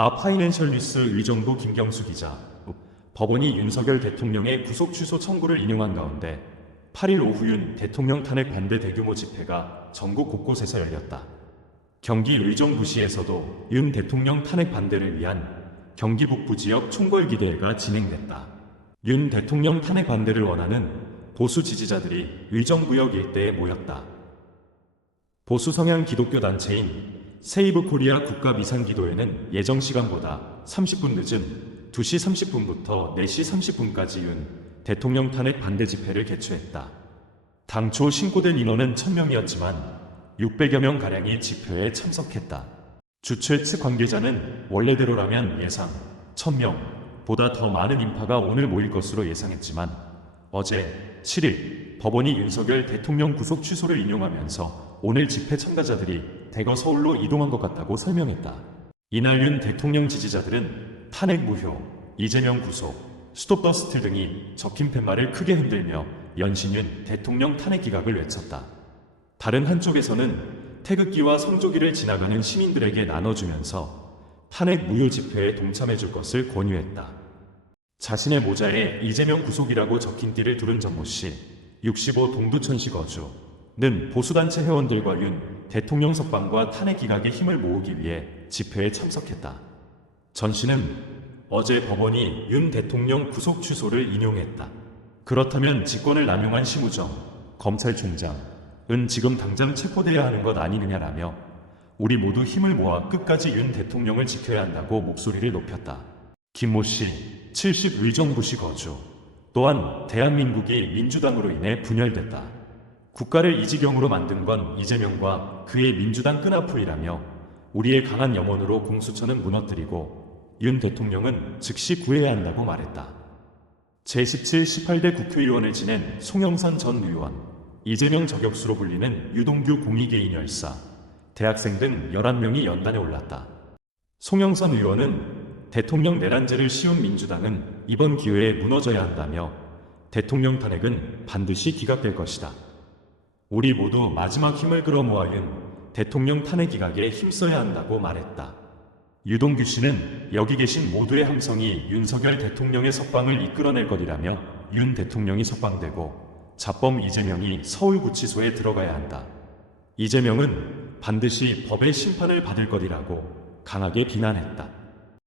아 파이낸셜 뉴스 의정부 김경수 기자. 법원이 윤석열 대통령의 구속 취소 청구를 인용한 가운데 8일 오후 윤 대통령 탄핵 반대 대규모 집회가 전국 곳곳에서 열렸다. 경기 의정부시에서도 윤 대통령 탄핵 반대를 위한 경기 북부 지역 총궐기대회가 진행됐다. 윤 대통령 탄핵 반대를 원하는 보수 지지자들이 의정부역 일대에 모였다. 보수 성향 기독교 단체인 세이브 코리아 국가 비상 기도회는 예정 시간보다 30분 늦은 2시 30분부터 4시 30분까지 윤 대통령 탄핵 반대 집회를 개최했다. 당초 신고된 인원은 1000명이었지만 600여 명 가량이 집회에 참석했다. 주최 측 관계자는 원래대로라면 예상 1000명보다 더 많은 인파가 오늘 모일 것으로 예상했지만 어제 7일 법원이 윤석열 대통령 구속 취소를 인용하면서 오늘 집회 참가자들이 대거 서울로 이동한 것 같다고 설명했다. 이날 윤 대통령 지지자들은 탄핵 무효, 이재명 구속, 스톱더스트 등이 적힌 팻말을 크게 흔들며 연신윤 대통령 탄핵 기각을 외쳤다. 다른 한쪽에서는 태극기와 성조기를 지나가는 시민들에게 나눠주면서 탄핵 무효 집회에 동참해줄 것을 권유했다. 자신의 모자에 이재명 구속이라고 적힌 띠를 두른 정모 씨, 65 동두천시 거주는 보수단체 회원들과 윤 대통령 석방과 탄핵 기각에 힘을 모으기 위해 집회에 참석했다. 전 씨는 어제 법원이 윤 대통령 구속 취소를 인용했다. 그렇다면 직권을 남용한 심우정, 검찰총장은 지금 당장 체포돼야 하는 것 아니느냐라며 우리 모두 힘을 모아 끝까지 윤 대통령을 지켜야 한다고 목소리를 높였다. 김모 씨, 70 의정부시 거주. 또한 대한민국이 민주당으로 인해 분열됐다. 국가를 이 지경으로 만든 건 이재명과 그의 민주당 끈앞풀이라며 우리의 강한 염원으로 공수처는 무너뜨리고 윤 대통령은 즉시 구해야 한다고 말했다. 제17, 18대 국회의원을 지낸 송영선 전 의원, 이재명 저격수로 불리는 유동규 공익개인 열사, 대학생 등 11명이 연단에 올랐다. 송영선 의원은 대통령 내란죄를 씌운 민주당은 이번 기회에 무너져야 한다며 대통령 탄핵은 반드시 기각될 것이다. 우리 모두 마지막 힘을 끌어모아 윤 대통령 탄핵 기각에 힘써야 한다고 말했다. 유동규 씨는 여기 계신 모두의 함성이 윤석열 대통령의 석방을 이끌어낼 것이라며 윤 대통령이 석방되고 자범 이재명이 서울구치소에 들어가야 한다. 이재명은 반드시 법의 심판을 받을 것이라고 강하게 비난했다.